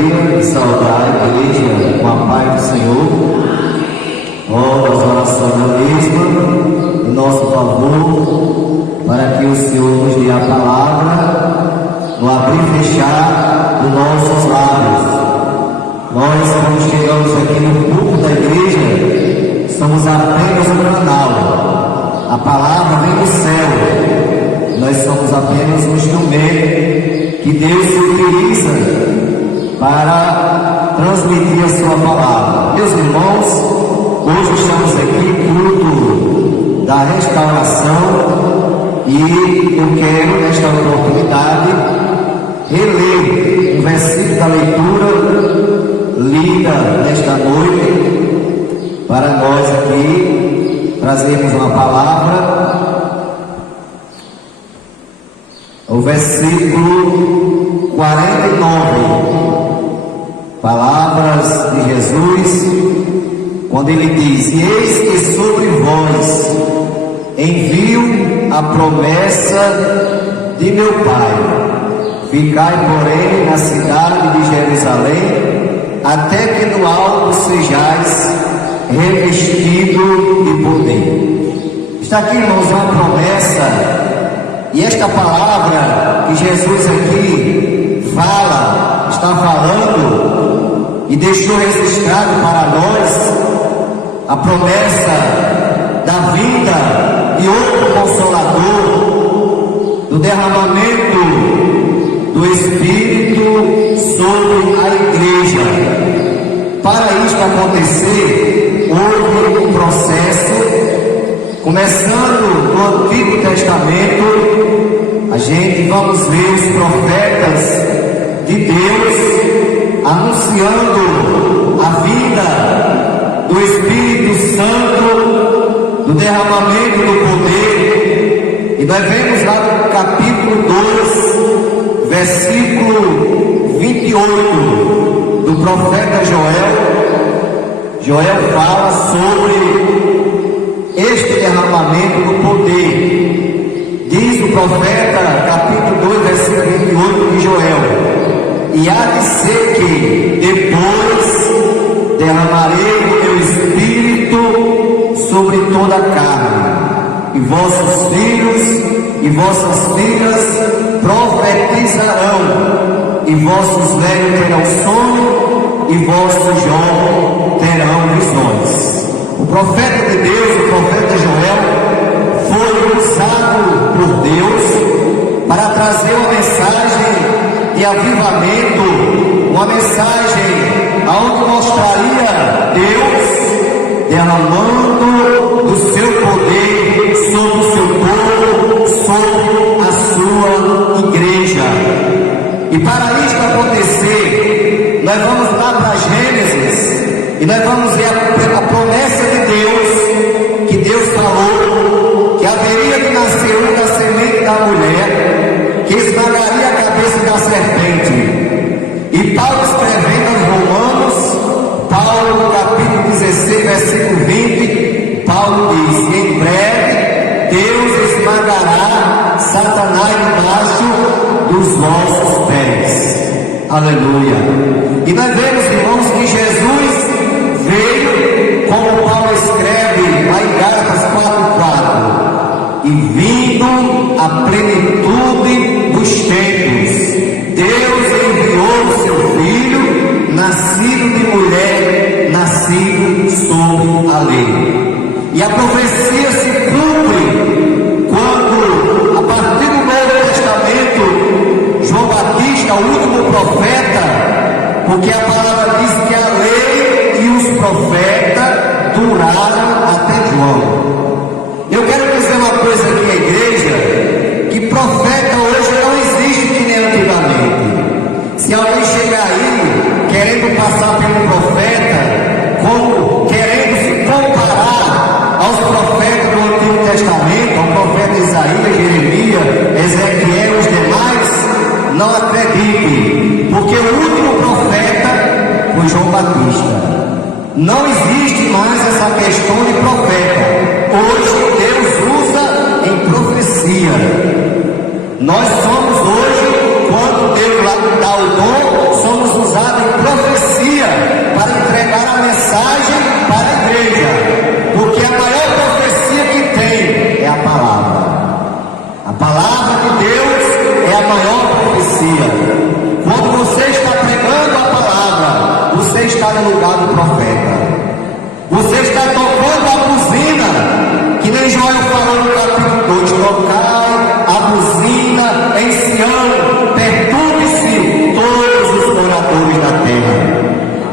alegria de saudar a igreja com a paz do Senhor. Rogo as orações da mesma em nosso favor, para que o Senhor nos dê a palavra no abrir e fechar dos nossos lábios. Nós, quando chegamos aqui no púlpito da igreja, somos apenas um canal. A palavra vem do céu. Nós somos apenas um instrumento que Deus utiliza para transmitir a sua palavra. Meus irmãos, hoje estamos aqui culto da restauração e eu quero, nesta oportunidade, reler um versículo da leitura lida nesta noite, para nós aqui trazermos uma palavra. O versículo 49, palavras de Jesus, quando ele diz: e eis que sobre vós envio a promessa de meu Pai, ficai porém na cidade de Jerusalém, até que no alto sejais revestido de poder. Está aqui, irmãos, uma promessa. E esta palavra que Jesus aqui fala, está falando e deixou registrado para nós a promessa da vinda de outro Consolador, do derramamento do Espírito sobre a igreja. Para isto acontecer, houve um processo. Começando no Antigo Testamento, a gente vamos ver os profetas de Deus anunciando a vinda do Espírito Santo, do derramamento do poder. E nós vemos lá no capítulo 2, versículo 28 do profeta Joel. Joel fala sobre este derramamento do poder. Diz o profeta, capítulo 2, versículo 28 de Joel: e há de ser que depois derramarei o meu espírito sobre toda a carne, e vossos filhos e vossas filhas profetizarão, e vossos velhos terão sonho, e vossos jovens terão visões. O profeta de Deus, o profeta Joel, foi usado por Deus para trazer uma mensagem de avivamento, uma mensagem onde mostraria Deus derramando do seu poder sobre o seu povo, sobre a sua igreja. E para isto acontecer, nós vamos lá para Gênesis e nós vamos ver a promessa de Deus, que Deus falou que haveria de nascer um da semente da mulher, que esmagaria a cabeça da serpente. E Paulo, escrevendo aos Romanos, Paulo no capítulo 16, versículo 20, Paulo diz: em breve Deus esmagará Satanás debaixo dos vossos pés. Aleluia. E nós vemos, irmãos, que Jesus veio, como Paulo escreve lá em Gálatas 4:4, e vindo a plenitude dos tempos, Deus enviou o seu Filho, nascido de mulher, nascido sob a lei. E a profecia se cumpre quando, a partir do Novo Testamento, João Batista, o último profeta, porque a palavra diz que a lei e os profetas duraram até João. Eu quero dizer uma coisa aqui à igreja, que profeta hoje não existe que nem antigamente. Se alguém chegar aí querendo passar pelo profeta, como querendo se comparar aos profetas do Antigo Testamento, ao profeta Isaías, Jeremias, Ezequiel e os demais, não acredite, porque o último profeta foi João Batista. Não existe mais essa questão de profeta. Hoje Deus usa em profecia. Nós somos hoje, quando quando Deus dá o dom, somos usados em profecia para entregar a mensagem para a igreja, porque a maior profecia que tem é a palavra. A palavra de Deus é a maior profecia. Quando você está pregando a palavra, você está no lugar do profeta. Você está tocando a buzina, que nem Joel falou no capítulo 2, tocai a buzina em Sião, perturbe-se todos os moradores da terra.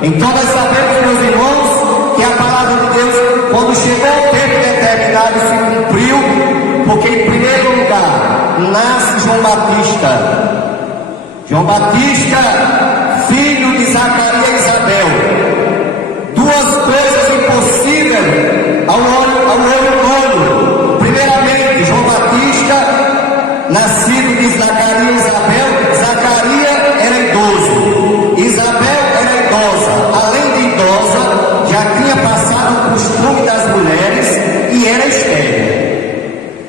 Então nós sabemos, meus irmãos, que a palavra de Deus, quando chegou o tempo determinado, se cumpriu, porque em primeiro lugar, nasce João Batista. João Batista, filho de Zacarias e Isabel. Duas coisas impossíveis ao olho humano. Primeiramente, João Batista, nascido de Zacarias e Isabel. Zacarias era idoso, Isabel era idosa. Além de idosa, já tinha passado o costume das mulheres e era estéril.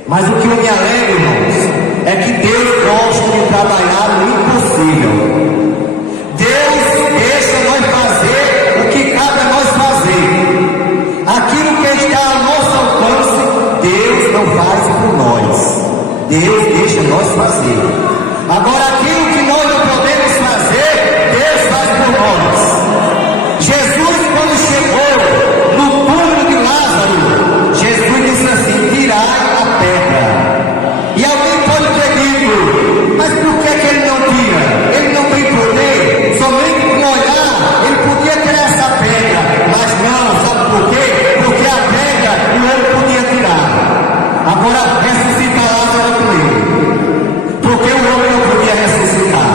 Mas o que eu me alegro, irmãos, é que Deus gosta de trabalhar no impossível. Deus deixa nós fazer o que cabe a nós fazer. Aquilo que está ao nosso alcance, Deus não faz por nós. Deus deixa nós fazer. Agora, aquilo que nós não podemos fazer, Deus faz por nós. Jesus, quando chegou no túmulo de Lázaro, Jesus disse assim: tirai a pedra. E alguém pode ter dito: mas por que ele não tira? Ele não tem poder, somente com olhar ele podia tirar essa pedra. Mas não, sabe por quê? Porque a pedra o homem podia tirar. Agora ressuscita Lázaro com ele, porque o homem não podia ressuscitar.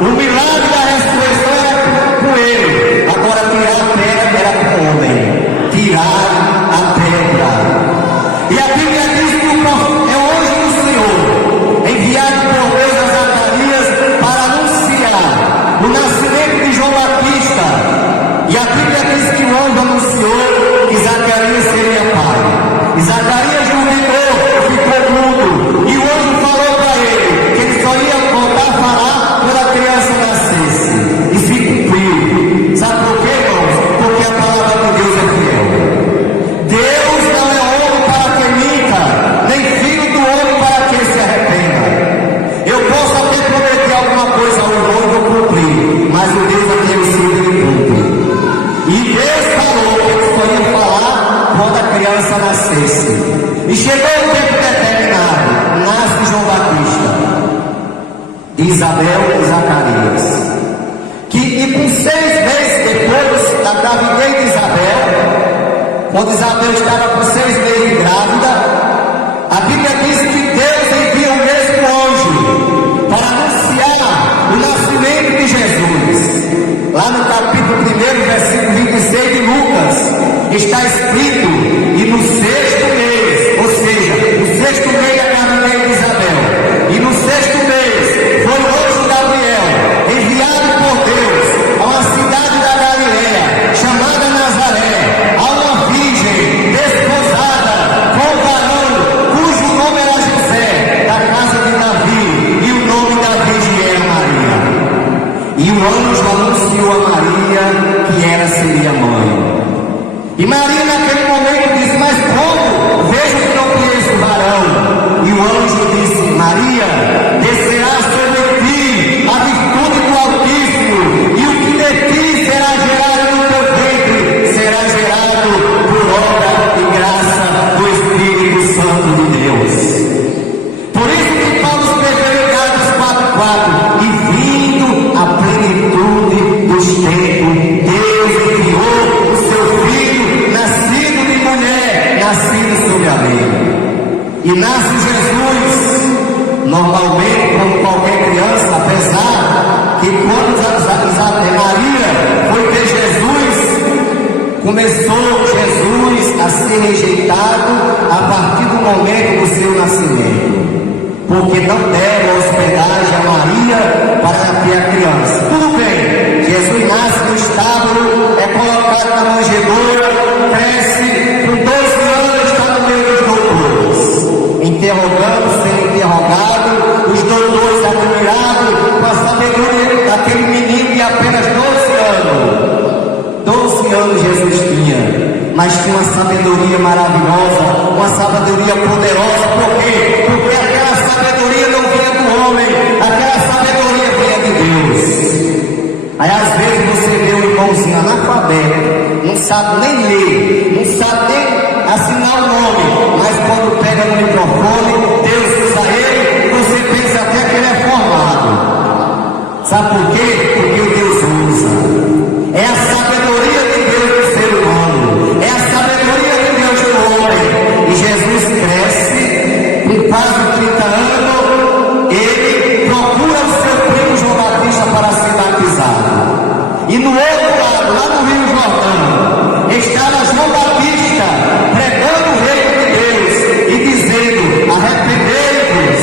O milagre da ressurreição era com ele. Agora tirar a pedra era com o homem. Tirar a pedra. E a Bíblia diz que o profeta é o anjo do Senhor, enviado por Deus a Zacarias para anunciar o nascimento de João Batista. E a Bíblia diz que o anjo anunciou que Zacarias seria pai. E Zacarias duvidou, ficou mudo. E o anjo falou para ele que ele só ia voltar a falar quando a criança nascesse. E se cumpriu. Sabe por quê, irmãos? Porque a palavra de Deus é fiel. Deus não é homem para que minta, nem filho do homem para que se arrependa. Eu posso até prometer alguma coisa ao irmão e vou cumprir, mas o Deus a quem eu sirvo ele cumpre. E Deus falou que ele só ia falar quando a criança nascesse. E chegou o tempo determinado, nasce João Batista, de Isabel e Zacarias. E com 6 meses depois da gravidez de Isabel, quando Isabel estava com 6 meses grávida, a Bíblia diz que Deus envia o mesmo anjo para anunciar o nascimento de Jesus. Lá no capítulo 1, versículo 26 de Lucas, está escrito: e no 6º mês, ou seja, no 6º mês da gravidez de Isabel, e no 6º mês foi o anjo Gabriel, enviado por Deus a uma cidade da Galileia, chamada Nazaré, a uma virgem desposada com um varão cujo nome era José, da casa de Davi, e o nome da virgem era Maria. E o anjo anunciou a Maria que ela seria mãe. E Maria naquele momento disse: mas como? Vejo que não conheço o varão. E o anjo disse: Maria, descerá sobre ti a virtude do Altíssimo, e o que de ti será gerado no teu ventre será gerado por obra e graça do Espírito Santo de Deus. Por isso que Paulo escreveu em Gálatas 4:4: e vindo a plenitude dos tempos, Deus enviou o seu Filho, nascido de mulher, nascido sob a lei. E nasce Jesus, normalmente, como qualquer criança, apesar que quando Maria foi ver Jesus, começou Jesus a ser rejeitado a partir do momento do seu nascimento, porque não deram hospedagem a Maria para ter a criança. Tudo bem, Jesus nasce no estábulo, é colocado na manjedoura, cresce, com 12 anos está no meio dos doutores, interrogando, sendo interrogado, os doutores admirados para saber humanos Jesus tinha, mas tinha uma sabedoria maravilhosa, uma sabedoria poderosa. Por quê? Porque aquela sabedoria não vinha do homem, aquela sabedoria vinha de Deus. Aí às vezes você vê um irmãozinho analfabeto, não sabe nem ler, não sabe nem assinar o nome, mas quando pega no microfone, Deus usa ele, e você pensa até que ele é formado. Sabe por quê? Porque Deus usa. É a sabedoria de Deus do ser humano, é a sabedoria de Deus do homem. E Jesus cresce, com quase 30 anos, ele procura o seu primo João Batista para ser batizado. E no outro lado, lá no Rio Jordão, estava João Batista pregando o reino de Deus e dizendo: arrependei-vos,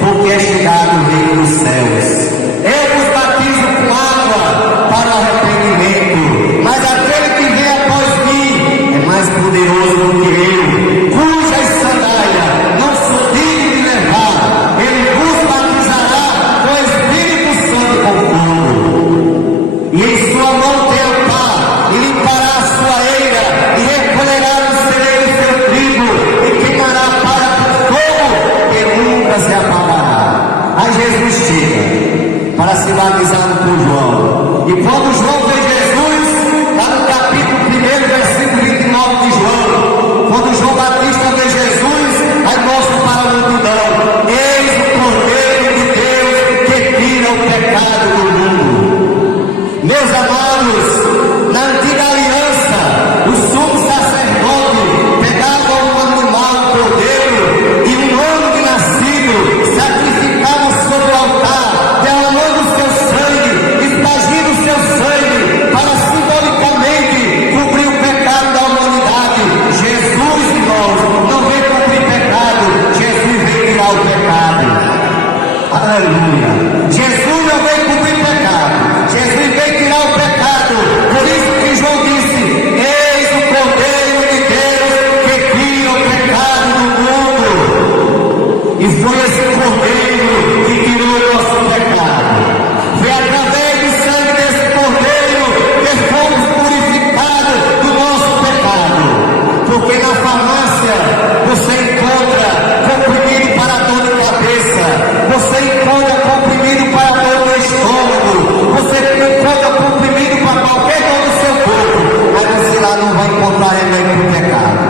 porque é chegado o reino dos céus. Eu vos batizo com água para o arrependimento, mas aquele que vem após mim é mais poderoso do que eu, cujas sandálias não sou digno de levar. Ele vos batizará com o Espírito Santo e com fogo. E em sua mão tem o pá, e limpará a sua eira, e recolherá no celeiro seu trigo, e queimará para com fogo, que nunca se apagará. Aí Jesus chega para ser batizado por João. E quando João vê Jesus, lá no capítulo 1, versículo 29 de João, quando João Batista vê Jesus, aí mostra para a multidão: eis o Cordeiro de Deus que tira o pecado do mundo. Meus amados, na antiga aliança, o sumo sacerdote pegava um animal, um cordeiro, e um ano de nascido, sacrificava sobre o altar, derramando o seu sangue, espargindo o seu sangue, para simbolicamente cobrir o pecado da humanidade. Jesus, irmãos, não veio cobrir pecado, Jesus veio tirar o pecado. Aleluia. Jesus não veio cobrir pecado, Jesus veio tirar o pecado. Por isso que João disse: eis o Cordeiro de Deus que tira o pecado do mundo. E foi esse Cordeiro que tirou o nosso pecado. Foi através do sangue desse Cordeiro que fomos purificados do nosso pecado. Porque na farmácia você encontra comprimido para dor de cabeça, você encontra comprimido para dor no estômago, você encontra comprimido para qualquer dor do seu corpo, mas você lá não vai encontrar remédio para o pecado.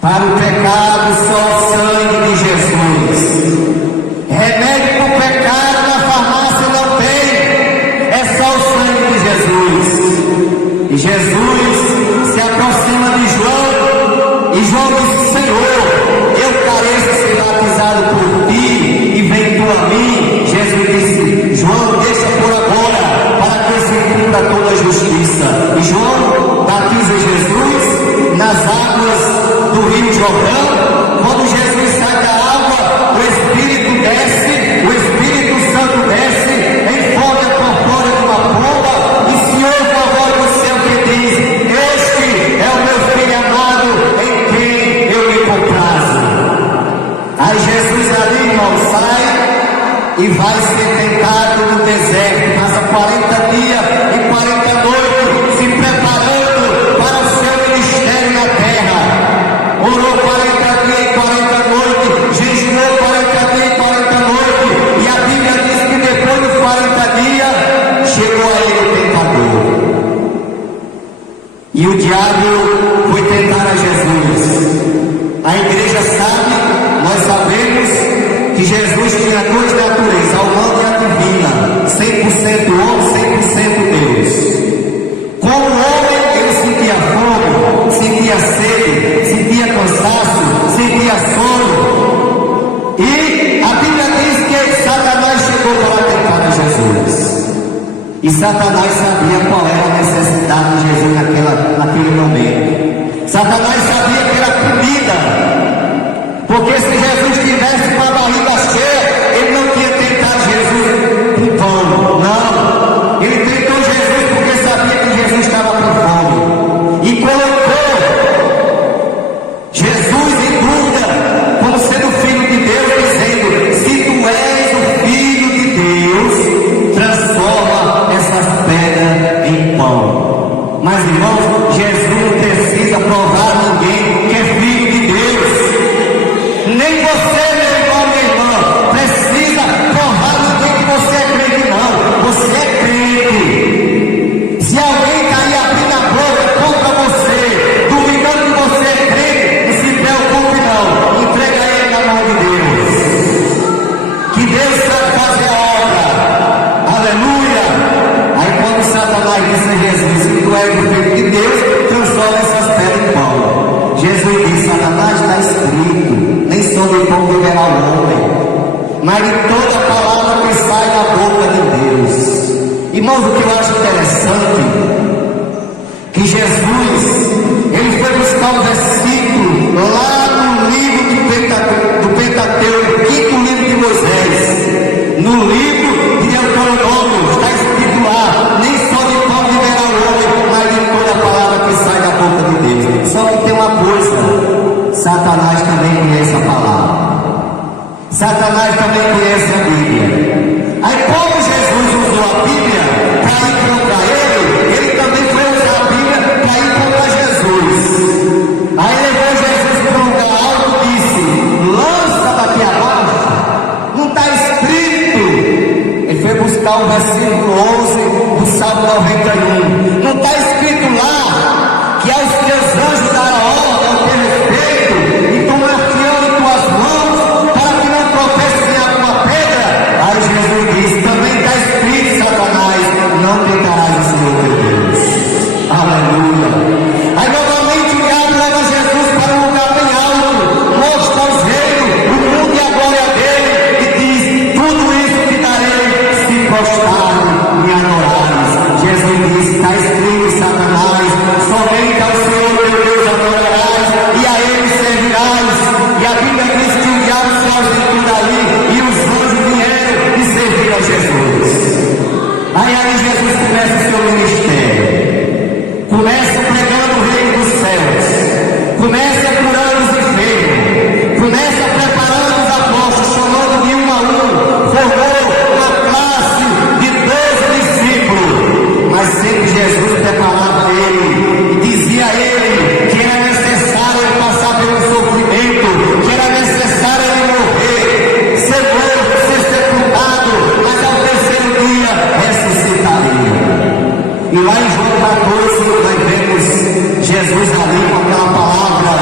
Para o pecado, só o sangue de Jesus. Remédio para o pecado na farmácia não tem, é só o sangue de Jesus. E Jesus se aproxima de João, e João disse: Senhor, eu careço de ser batizado por ti, e vem tu a mim. Jesus disse: João, deixa por agora, para que se cumpra toda a justiça. E João batiza Jesus nas águas do Rio Jordão. Quando Jesus sai da água, o Espírito desce, o Espírito Santo desce em folha corpórea de uma pomba, e se ouve a voz do céu que diz: este é o meu filho amado, em quem eu me comprazo. Aí Jesus ali, irmão, sai e vai ser tentado no deserto, passa 40 dias e 40 noites se preparando para o seu ministério na terra. Orou 40 dias e 40 noites, jejuou 40 dias e 40 noites, e a Bíblia diz que depois dos 40 dias chegou a ele o tentador. E o diabo foi tentar a Jesus. A igreja sabe, nós sabemos que Jesus tinha duas naturezas, a humana e a divina, 100% homem, 100% Deus. Como homem, ele sentia fome, sentia sede, sentia cansaço, sentia sono. E a Bíblia diz que Satanás chegou para tentar a Jesus. E Satanás sabia qual era a necessidade de Jesus naquele momento. Satanás sabia que era comida. Porque se Jesus tivesse com a barriga cheia, ele não tinha tentado Jesus com pão. Não. Ele tentou Jesus porque sabia que Jesus estava com fome. E colocou Jesus em dúvida, como sendo filho de Deus, dizendo: se tu és o filho de Deus, transforma essas pedras em pão. Mas meus irmãos, Jesus não precisa provar a ninguém que é filho de Deus. Nem você, meu irmão, minha irmã, precisa provar a ninguém que você é crente, não. Você é crente. Se alguém cair abrindo a boca contra você, duvidando que você é crente, não se preocupe não. Entrega ele na mão de Deus. Que Deus sabe fazer a obra. Aleluia. Aí quando Satanás disse a Jesus, tu és o filho de Deus, transforma essas pedras em pão. Jesus disse, Satanás, está escrito, nem só de pão viverá o homem, mas de toda palavra que sai da boca de Deus. Irmãos, o que eu acho interessante, que Jesus, ele foi buscar um versículo lá no livro do Pentateuco, o quinto livro de Moisés, no livro de Deuteronômio, está escrito lá, nem só de pão viverá o homem, mas de toda palavra que sai da boca de Deus. Só que tem uma coisa, Satanás também conhece a palavra, Satanás também conhece a Bíblia. Aí como Jesus usou a Bíblia para ir contra ele também foi usar a Bíblia para ir contra Jesus. Aí levou Jesus para um lugar alto e disse, lança daqui abaixo, não está escrito. Ele foi buscar o versículo 11 do Salmo 91. Não está escrito lá que aos teus anjos dará ordem ao teu respeito e tomar-te-ão em tuas mãos para que não tropece em alguma pedra. Aí Jesus disse, também está escrito, Satanás, não tentarás o Senhor teu Deus. Aleluia. Aí novamente o diabo leva Jesus para um lugar bem alto, mostra os reinos, o mundo e a glória dele, e diz, tudo isso te darei se prostrarem e adorares. Jesus disse, está escrito, Satanás, somente ao Senhor teu Deus adorarás e a ele servirás. E a Bíblia diz que o diabo se ausentou daí e os anjos vieram e serviram a Jesus. Aí Jesus começa o seu ministério, começa pregando o reino dos céus, começa curando os enfermos, começa preparando os apóstolos, chamando de um a um, formou uma classe de 12 discípulos, mas sempre Jesus preparava ele e dizia a ele que era necessário ele passar pelo sofrimento, que era necessário ele morrer, ser morto, ser sepultado, mas ao terceiro dia ressuscitaria. E lá em João 14 nós vemos Jesus ali com aquela palavra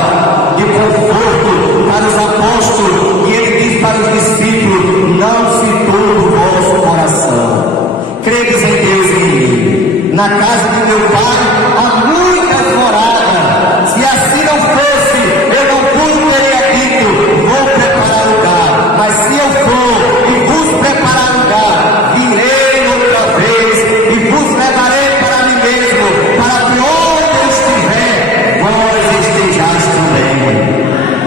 de conforto para os apóstolos, e ele diz para os discípulos, não se turbe o vosso coração, credes em Deus e em mim, na casa de meu Pai há muitas moradas, se assim não fosse, eu não vos teria dito, vou preparar lugar, mas se eu for e vos preparar lugar, virei outra vez e vos levarei para mim mesmo, para que onde eu estiver, vós estejais também.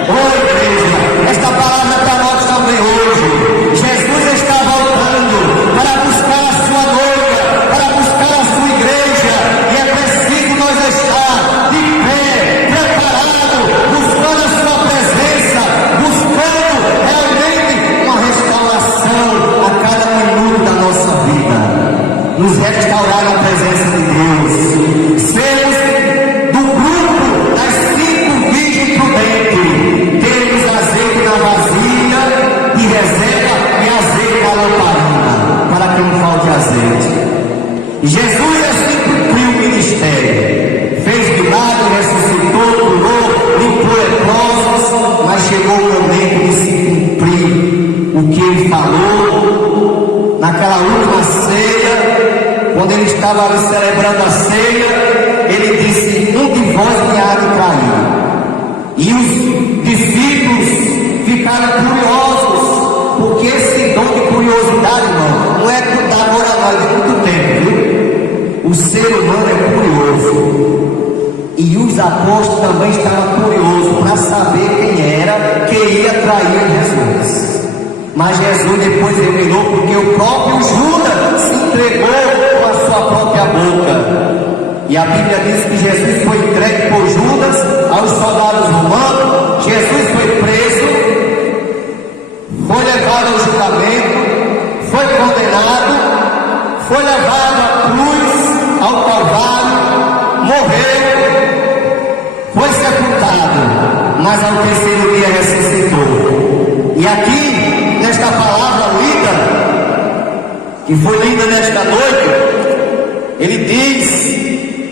Oi, igreja, esta palavra é para nós também hoje. Jesus está voltando para buscar a sua noiva, para buscar a sua igreja, e é preciso nós estar de pé, preparado, buscando a sua presença, buscando realmente uma restauração a cada minuto da nossa vida, nos restaurar na presença de Deus, sermos do grupo das 5 virgens prudentes, termos azeite na vasilha de reserva e azeite na lamparina, para que não falte azeite. Jesus assim cumpriu o ministério, fez milagre, ressuscitou, curou, limpou leprosos, mas chegou o momento de se cumprir o que ele falou naquela última ceia. Quando ele estava ali celebrando a ceia, ele disse, um de vós me há de trair. E os discípulos ficaram curiosos, porque esse dom de curiosidade, irmão, não é da agora não, é de muito tempo, viu? O ser humano é curioso. E os apóstolos também estavam curiosos para saber quem era que ia trair Jesus. Mas Jesus depois revelou, porque o próprio Judas se entregou com a sua própria boca. E a Bíblia diz que Jesus foi entregue por Judas aos soldados romanos. Jesus foi preso, foi levado ao julgamento, foi condenado, foi levado à cruz, ao Calvário, morreu mas ao terceiro dia ressuscitou. E aqui, nesta palavra lida, que foi lida nesta noite, ele diz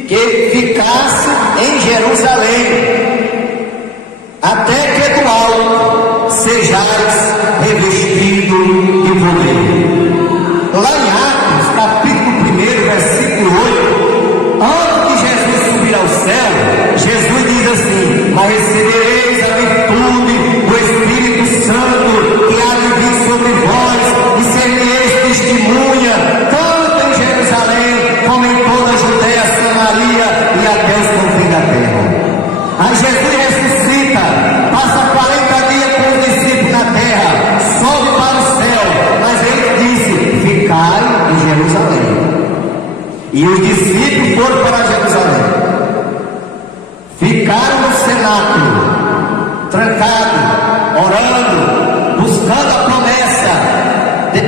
que ficasse em Jerusalém, até que do alto sejais revestido de poder. Lá em Atos, capítulo 1, versículo 8, antes de Jesus subir ao céu, Jesus diz assim: mas recebereis a virtude do Espírito Santo, que há de vir sobre vós, e sereis testemunha, tanto em Jerusalém, como em toda a Judeia, Samaria e até os confins da terra. Aí Jesus ressuscita, passa 40 dias com os discípulos na terra, sobe para o céu, mas ele disse: ficai em Jerusalém. E os discípulos foram para Jerusalém, ficaram no cenáculo, trancados, orando, buscando a promessa,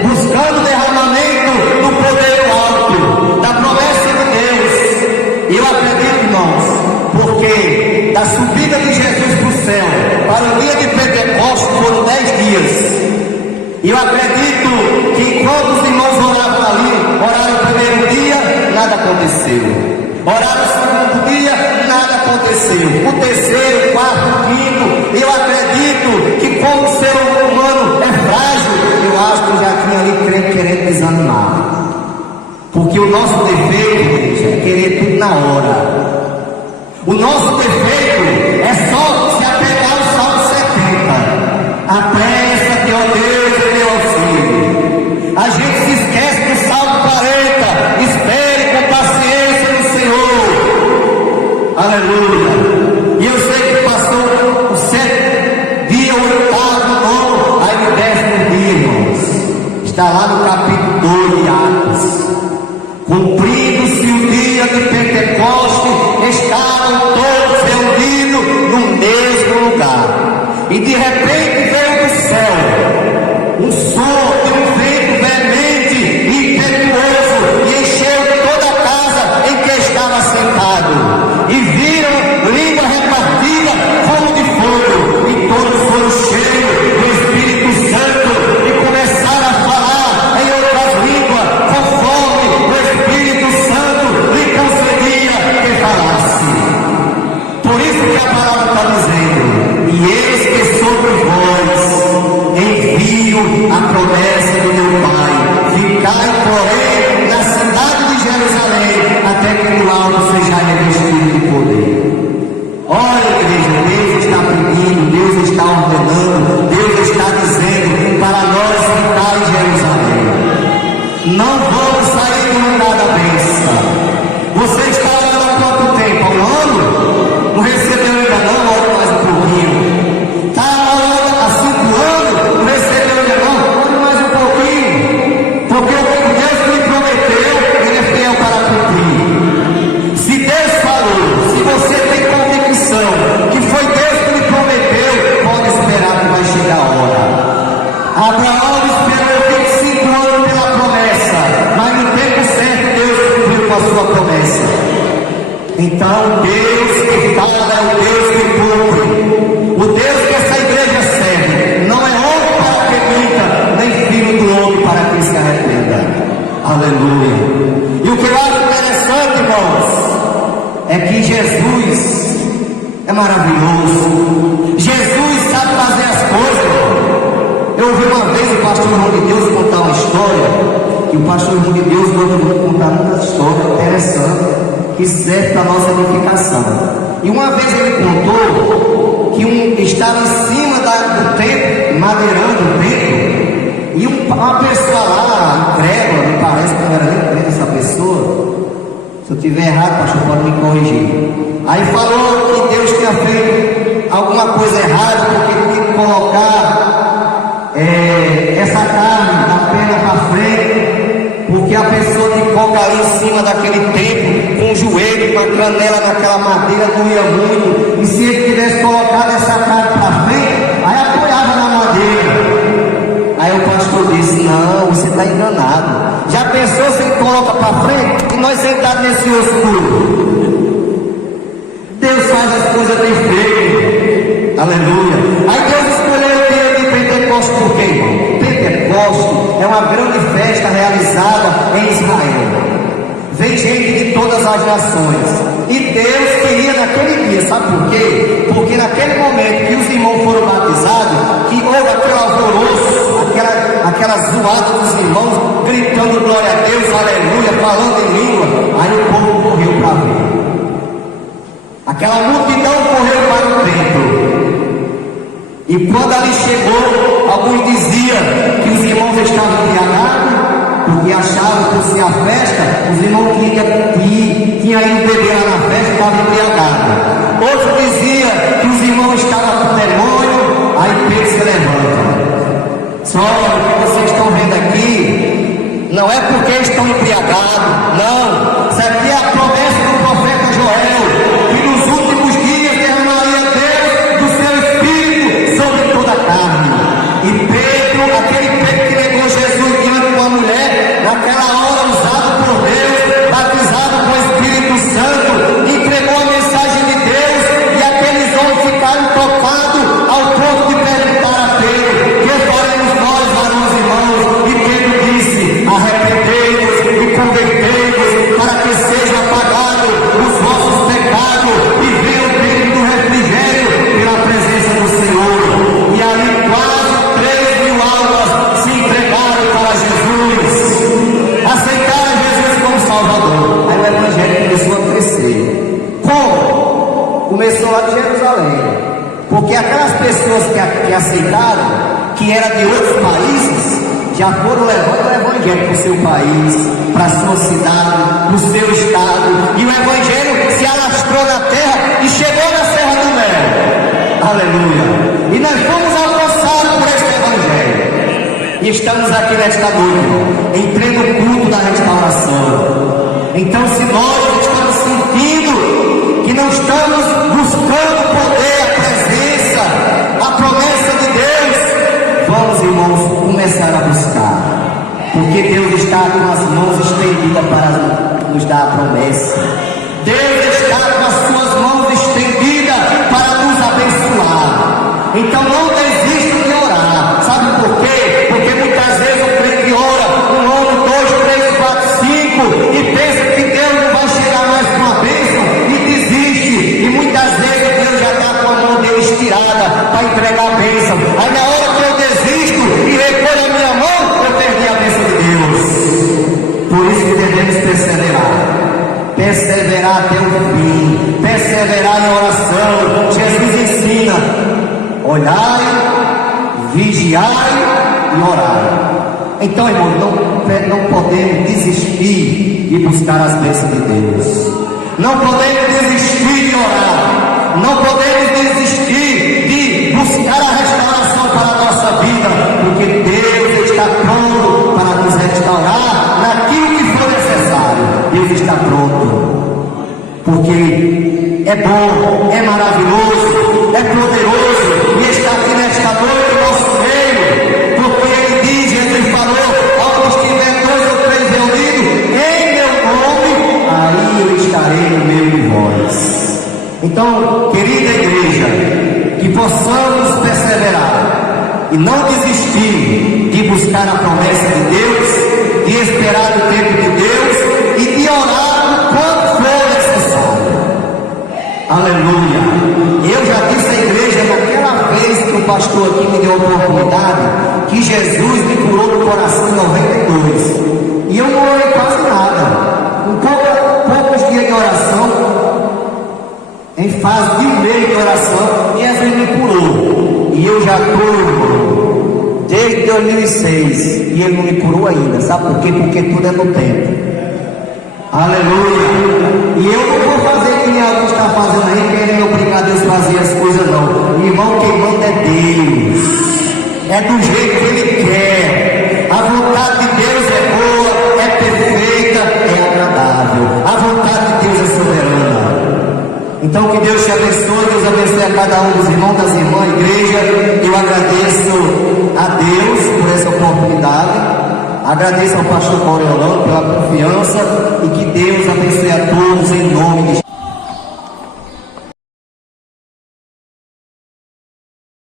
buscando o derramamento do poder alto, da promessa de Deus. E eu acredito, irmãos, porque da subida de Jesus para o céu para o dia de Pentecostes foram 10 dias. E eu acredito que enquanto os irmãos oravam ali, oraram o primeiro dia, nada aconteceu. Oraram o segundo dia, nada aconteceu. O terceiro, o quarto, o quinto, eu acredito que como o ser humano é frágil, eu acho que já tinha ali querendo desanimar. Porque o nosso defeito, igreja, é querer tudo na hora. O nosso defeito é só se apegar ao Salmo 70. Apressa-te, ó Deus, em meu auxílio. A gente se esquece do Salmo 40. Espere com paciência no Senhor. Aleluia. E eu sei que passou o 7º dia, o 8º, o 9º, aí o 10º dia, irmãos. Está lá no capítulo 2 de Atos. Cumprindo-se o dia de Pentecostes, estavam todos reunidos no mesmo lugar. E de repente veio do céu um som de um vento veemente e impetuoso, e encheu toda a casa em que estava sentado. E viram língua repartida como de fogo, e todos foram cheios do Espírito Santo e começaram a falar em outras línguas, conforme o Espírito Santo lhe concedia que falasse. Por isso que a palavra está dizendo: e eis que sobre vós envio a promessa do meu Pai. Ficai, porém, na cidade de Jerusalém, até que do alto seja revestido de poder. Olha, igreja, Deus está pedindo, Deus está ordenando, Deus está dizendo para nós ficar em Jerusalém. Não vamos sair do lugar da bênção. Você está orando há quanto tempo? Há um ano? Não recebeu ainda não? Ore mais um pouquinho. Está orando há 5 anos? Não recebeu ainda não? Ore mais um pouquinho. Porque o que Deus lhe prometeu, Ele é fiel para cumprir. Se Deus falou, se você tem convicção que foi Deus que lhe prometeu, pode esperar que vai chegar a hora. Abraão esperou 25 anos pela promessa, mas no tempo certo Deus cumpriu com a sua promessa. Então Deus que fala é o Deus que cumpre. O Deus que essa igreja serve não é homem para que minta, nem filho do homem para que se arrependa. Aleluia. E o que eu acho interessante, irmãos, é que Jesus é maravilhoso. Jesus sabe fazer as coisas. Eu ouvi uma vez o pastor João de Deus contar uma história, que o pastor João de Deus gosta de contar muitas histórias interessantes que servem para a nossa edificação. E uma vez ele contou que estava em cima do templo, madeirando o templo, e uma pessoa lá, incrédula, me parece que não era nem crente essa pessoa. Se eu estiver errado, pastor, pode me corrigir. Aí falou que Deus tinha feito alguma coisa errada, porque tinha que colocar essa carne da perna para frente, porque a pessoa que coloca ali em cima daquele templo, com o joelho, com a canela naquela madeira, doía muito, e se ele tivesse colocado essa carne para frente, aí apoiava na madeira. Aí o pastor disse: não, você está enganado. Já pensou se ele coloca para frente e nós sentados nesse osso duro? Deus faz as coisas bem feitas. Aleluia. Aí Deus escolheu o dia de Pentecostes por quê, irmão? Pentecostes é uma grande festa realizada em Israel. Vem gente de todas as nações. E Deus queria naquele dia, sabe por quê? Porque naquele momento que os irmãos foram batizados, que houve aquele alvoroço, aquela zoada dos irmãos, gritando glória a Deus, aleluia, falando em língua, aí o povo correu para ver. Aquela multidão correu para o templo. E quando ali chegou, alguns diziam que os irmãos estavam embriagados, porque achavam que por ser a festa, os irmãos tinham ido beber lá na festa e estavam embriagados. Outros diziam que os irmãos estavam com demônio. Aí Pedro se levanta. Só o que vocês estão vendo aqui, não é porque estão embriagados, não. Isso aqui é a promessa do profeta Joel, que nos últimos dias derramaria Deus do seu Espírito sobre toda a carne. E Pedro, aquele Pedro que negou Jesus diante de uma mulher, naquela hora usado por Deus, batizado com o Espírito Santo, entregou a mensagem de Deus, e aqueles homens ficaram tocados ao ponto de perguntar a Pedro: que faremos nós, varões e irmãos? E Pedro disse: arrependei-vos e convertei-vos, para que sejam apagados os vossos pecados e venha o tempo do refrigério pela presença do Senhor. E ali quase 3.000 almas se entregaram para Jesus, aceitaram Jesus como Salvador. Aí o evangelho começou a crescer. Como? Começou lá de Jerusalém, porque aquelas pessoas que aceitaram, que eram de outros países, já foram levando o evangelho para o seu país, para a sua cidade, para o seu estado, e o evangelho se alastrou na terra e chegou na Serra do Mel. Aleluia. E nós fomos alcançados por este evangelho, e estamos aqui nesta noite, em pleno culto da restauração. Então, se nós estamos sentindo que não estamos buscando o poder, a presença, a promessa de Deus, vamos, irmãos, começar a buscar, porque Deus está com as mãos estendidas para nos dar a promessa. Deus está com as suas mãos estendidas para nos abençoar. Então não desista de orar. Sabe por quê? Porque muitas vezes o crente ora 1 ano, 2, 3, 4, 5 e pensa que Deus não vai chegar mais com a bênção e desiste. E muitas vezes Deus já está com a mão dele estirada para entregar a bênção. Aí na hora que eu desisto e recolho a minha mão, eu perdi a bênção de Deus. Por isso que devemos perseverar até o fim, perseverar em oração. Jesus ensina: olhai, vigiai e orai. Então, irmão, não podemos desistir de buscar as bênçãos de Deus. Não podemos desistir de orar. Não podemos desistir de buscar a restauração para a nossa vida, porque Deus está pronto para nos restaurar naquilo que for necessário. Deus está pronto, porque é bom, é maravilhoso, é poderoso e está aqui nesta noite no nosso meio, porque Ele diz, Jesus falou: onde estiver 2 ou 3 reunidos em meu nome, aí eu estarei no meio de vós. Então, querida igreja, que possamos perseverar e não desistir de buscar a promessa de Deus, de esperar o tempo de Deus e de orar o quanto for necessário. Aleluia. Eu já disse à igreja naquela vez que o pastor aqui me deu a oportunidade, que Jesus me curou do coração em 92. E eu não orei quase nada. Poucos dias de oração, em fase de 1 mês de oração, Jesus me curou. E eu já estou desde 2006 e Ele não me curou ainda. Sabe por quê? Porque tudo é no tempo. Aleluia. E eu não vou fazer que nem alguém está fazendo aí, querendo obrigar Deus a fazer as coisas, não. Irmão, quem manda é Deus. É do jeito que Ele quer. A vontade de Deus é boa, é perfeita, é agradável. A vontade de Deus é soberana. Então que Deus te abençoe, Deus abençoe a cada um dos irmãos, das irmãs, igreja. Eu agradeço a Deus por essa oportunidade. Agradeço ao pastor Paulo Orlando pela confiança e que Deus abençoe a todos em nome de Jesus.